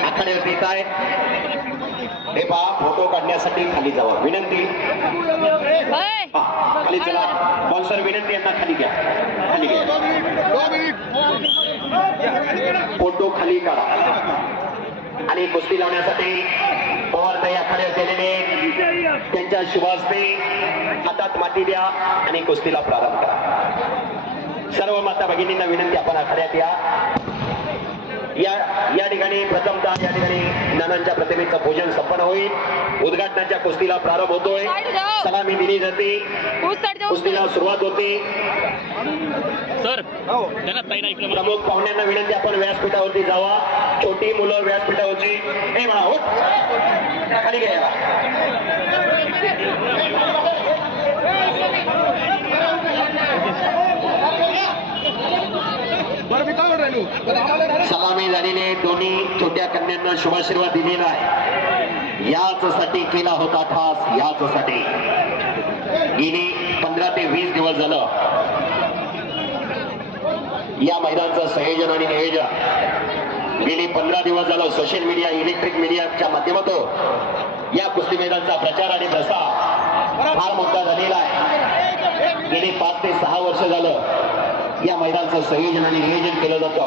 आखाड्यात येत आहे हे पहा, फोटो काढण्यासाठी खाली जावं विनंती. खाली चला स्पॉन्सर विनंती, यांना खाली घ्या, खाली घ्या, फोटो खाली काढा. आणि कुस्ती लावण्यासाठी पवारताई आखाड्यात गेलेले त्यांच्या शुभास्ते हातात माती द्या आणि कुस्तीला प्रारंभ करा. सर्व माता भगिनींना विनंती, आपण आखाड्यात या ठिकाणी प्रथमतः या ठिकाणी नानांच्या प्रतिमेचं पूजन संपन्न होईल. उद्घाटनाच्या कुस्तीला प्रारंभ होतोय. सलामी दिली जाते, कुस्तीला सुरुवात होते. प्रमुख पाहुण्यांना विनंती, आपण व्यासपीठावरती जावा. छोटी मुलं व्यासपीठावरची हे म्हणा होत खाली घ्यायला. सलामी झालेले दोन्ही छोट्या कन्यांना शुभाशीर्वाद दिलेला आहे. याचसाठी केला होता खास, याचसाठी गेली 15 ते 20 दिवस झालं या मैदानाचं संयोजन आणि नियोजन. गेली 15 दिवस झालं सोशल मीडिया, इलेक्ट्रिक मीडियाच्या माध्यमातून या कुस्ती मैदानाचा प्रचार आणि प्रसार फार मोठा झालेला आहे. गेली 5 ते 6 वर्ष झालं या मैदानाचं संयोजन आणि नियोजन केलं जातं.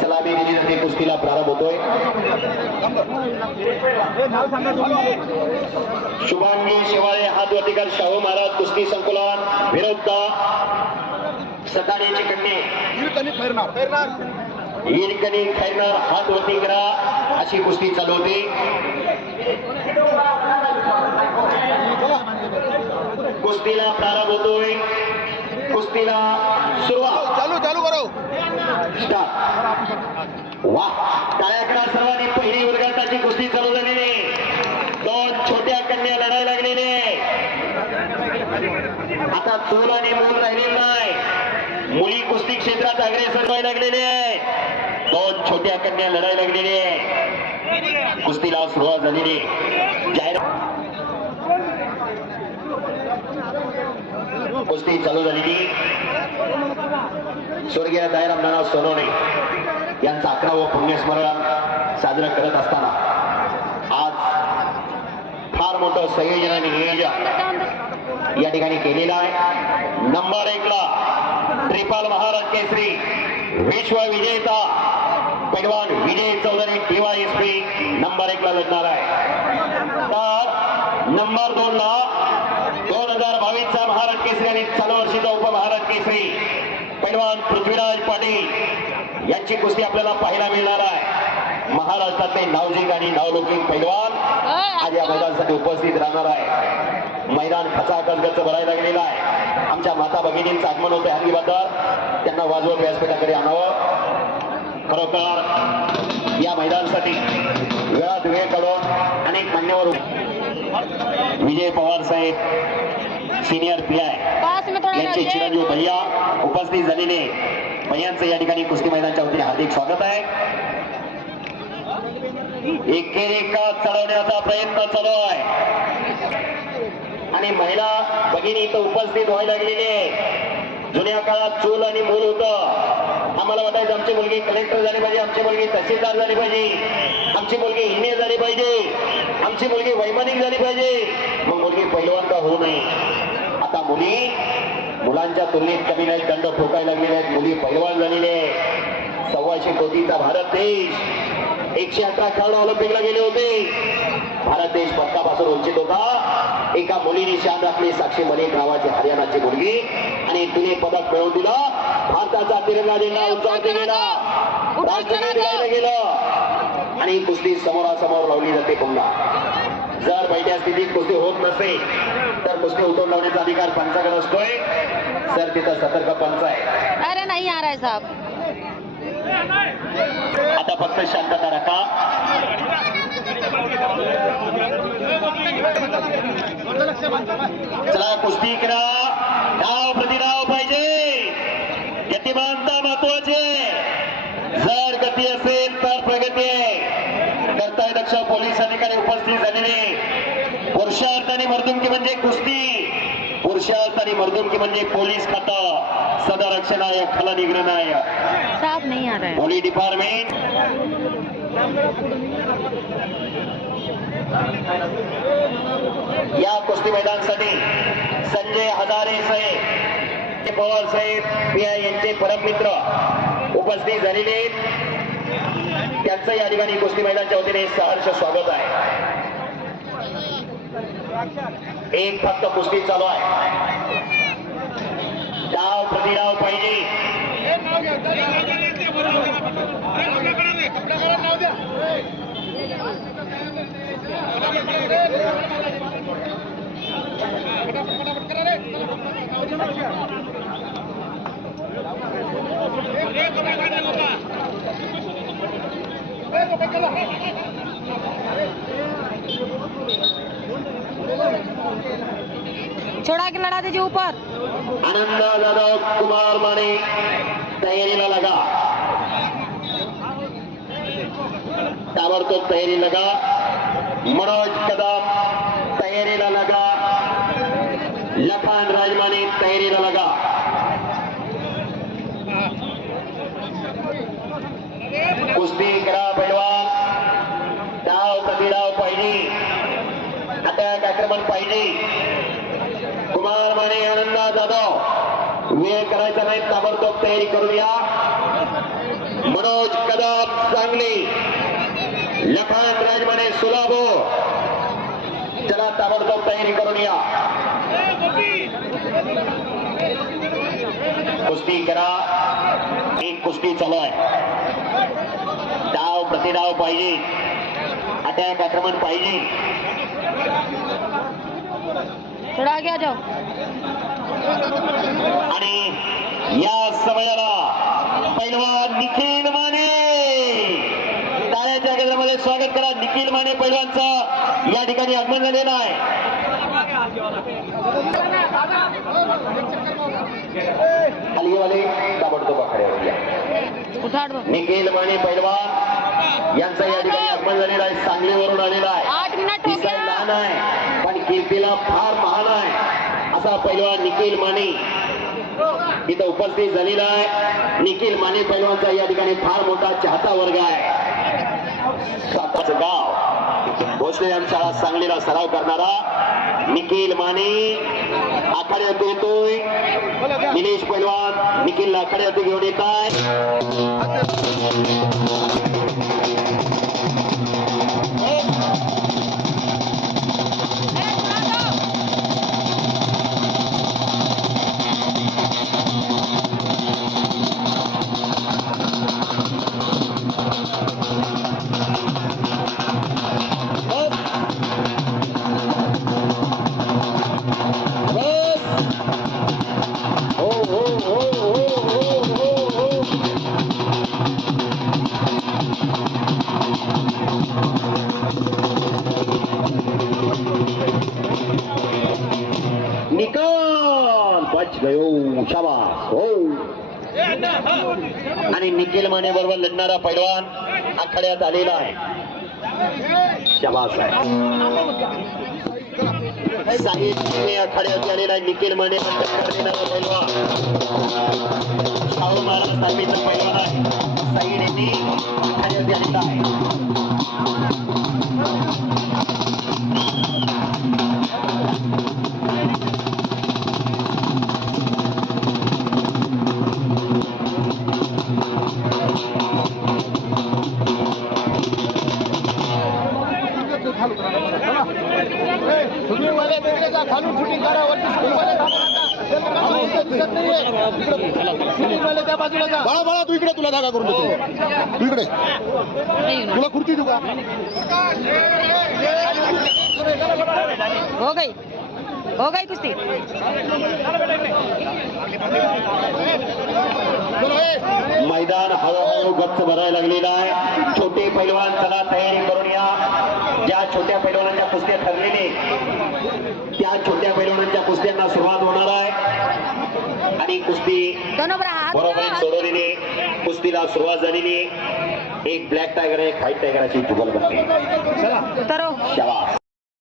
सलामी दिली जाते, कुस्तीला प्रारंभ होतोय. शुभांगी शेवाळे हातवतीकर शाहू महाराज कुस्ती संकुलन विरुद्ध सदानेची हिरकणी खैरनार हातवती करा अशी कुस्ती चालू होती. कुस्तीला प्रारंभ होतोय, कुस्तीला सुरुवात चालू करो. वाह, टाळ्या करा सर्वांनी. पहिली उद्घाटनाची कुस्ती चालू झालेली, दोन छोट्या कन्या लढायला लागलेले. आता चूल आणि मूल राहिलेला नाही, मुली कुस्ती क्षेत्रात अग्रेसर व्हायला लागलेले आहे. दोन छोट्या कन्या लढायला लागलेले, कुस्तीला सुरुवात झालेली. कुस्ती चालू झालेली. स्वर्गीय दयाराम नाना सोनवणे यांचं 11वं पुण्यस्मरण साजरं करत असताना आज फार मोठं संयोजन आणि नियोजन या ठिकाणी केलेलं आहे. नंबर 1 ला ट्रिपल महाराज केसरी विश्व विजेता पैलवान विजय चौधरी DYSP नंबर 1 ला लढणार आहे. तर नंबर 2 ला 2022चा महाराज केसरी आणि चालू वर्षीचा उपमहाराज केसरी पैलवान पृथ्वीराज पाटील यांची कुस्ती आपल्याला पाहायला मिळणार आहे. महाराष्ट्रातले नावजिक आणि नावलौकिक पैलवान आज या मैदानासाठी उपस्थित राहणार आहे. मैदान खचाखच गच्च भरायला लागलेलं आहे. आमच्या माता भगिनींचं आगमन होते हल्लीबद्दल, त्यांना वाजवून व्यासपीठाकडे आणावं. खरोखर या मैदानासाठी वेळात वेळ काढून अनेक मान्यवर विजय पवार साहेब सिनियर PI यांचे चिरंजीव भैया उपस्थित झालेले भैयांचं या ठिकाणी कुस्ती मैदानाच्या वतीने हार्दिक स्वागत आहे. एकेका चढवण्याचा प्रयत्न चालू आहे आणि महिला भगिनी इथं उपस्थित व्हायला लागलेले. जुन्या काळात चूल आणि मूल होतं. आम्हाला वाटायचं आमची मुलगी कलेक्टर झाली पाहिजे, आमची मुलगी तहसीलदार झाली पाहिजे, आमची मुलगी इंजिनियर झाली पाहिजे, आमची मुलगी वैमानिक झाली पाहिजे, मग मुलगी पैलवान का होऊ नये. आता मुलांच्या तुलनेत कमी नाही, दंड ठोकायला लागलेले आहेत. मुली पैलवान झालेले आहेत. 125 कोटीचा भारत देश, 118 खेळाडू ऑलिम्पिकला गेले होते. भारत देश पदकापासून वंचित होता. एका मुलीने शान राखली, साक्षी मलिक नावाची हरियाणाची मुलगी, आणि तिने पदक मिळवून दिलं. भारताचा तिरंगा झेंडा उंचावती गेला, राष्ट्रगीत गायलं गेलं आणि कुस्ती समोरासमोर लावली जाते. पुन्हा जर बैठ्या स्थितीत कुस्ती होत नसेल तर कुस्ती उतरून लावण्याचा अधिकार पंचाकडे असतोय. सर तिथं सतर्क पंच आहे. अरे नाही आ रहा है साहब. आता फक्त शांतता राखा. चला कुस्ती करा, धाव प्रतिधाव पाहिजे, गतिमानता महत्वाची. जर गती असेल तर प्रगती आहे. कर्तव्यदक्ष पोलीस अधिकारी कुस्ती झालेली. पुरुषार्थ आणि मर्दुमकी म्हणजे कुस्ती, पुरुषार्थ आणि मर्दुमकी म्हणजे पोलीस खाता, सदरक्षणाय खला निग्रहणाय. साफ नहीं आ रहा है. पोलीस डिपार्टमेंट या कुस्ती मैदानासाठी संजय हजारे साहेब, पवार साहेब पीआय यांचे परममित्र उपस्थित झालेले आहेत. त्यांचं या ठिकाणी कुस्ती मैदानाच्या वतीने सहर्ष स्वागत आहे. एक फक्त कुस्ती चालू आहे. डाव प्रतिडाव पाहिजे. छोड़ा के लड़ा दीजिए ऊपर. आनंद जाधव, कुमार माने तयारीला लगा. ताबडतोब तयारी लगा. मनोज कदम तयारीला लगा. लखान राजमाने तयारीला लगा. कुस्ती करा पैलवान. डाव प्रतिडाव पाहिजे. अटॅक आक्रमण पाहिजे. कुमार माने, आनंद जाधव वेळ करायचा नाही. ताबडतोब तयारी करूया. मनोज कदम सांगली, लखान राजमाने सोलापूर, चला ताबडतोब तयारी करून या. कुस्ती करा. एक कुस्ती चालू आहे. डाव प्रतिडाव पाहिजे. अटॅक आक्रमण पाहिजे. थोड़ा आगे आ जाओ. आणि या समयाला पैलवान निखिल माने, टाळ्याच्या गजरामध्ये स्वागत करा. निखिल माने पैलवानचं या ठिकाणी आगमन झालेलं आहे. हलगीवाले ताबडतोब आखाड्यावर या. उठाड़ दो. निखिल माने पैलवान यांचं या ठिकाणी आगमन झालेलं आहे. सांगलीवरून आलेला आहे. 8 मिनट हो दिसायला गया. लहान आहे पण कीर्तीला फार महान आहे असा पैलवान निखिल माने इथं उपस्थित झालेला आहे. निखिल माने पैलवानचा या ठिकाणी फार मोठा चाहता वर्ग आहे. स्वतःचं गाव भोसले शाळा सांगलीला सराव करणारा निखिल माने आखाड्यात येतोय. निलेश पैलवान निखिलला आखाड्यात घेऊन येत आहे. निकाल बच गयो. शाबास हो. आणि निखिल माने बरोबर लढणारा पैलवान आखाड्यात आलेला आहे. शाबास आहे. साहित्य आखाड्यात आलेला आहे. निखिल माने पैलवान शाहू महाराज साहेबांचा पैलवान आहे. साईड यांनी आखाड्यात आलेला आहे. खालून शूटिंग करा. त्या बाजूला जा. बाळा बाळा तू इकडे, तुला जागा करून देतो. तू इकडे, तुला खुर्ची देऊ का? हो गई कुस्ती. मैदान हळूहळू गच्च भरायला लागलेलं आहे. छोटे पैलवान चला तयारी करून या. ज्या छोट्या पैलवानांच्या कुस्त्या ठरलेली त्या छोट्या पैलवानांच्या कुस्त्यांना सुरुवात होणार आहे. आणि कुस्ती बरोबर सोडवलेली, कुस्तीला सुरुवात झालेली. एक ब्लॅक टायगर एक व्हाईट टायगर अशी जुगलबंदी उतरो शाबास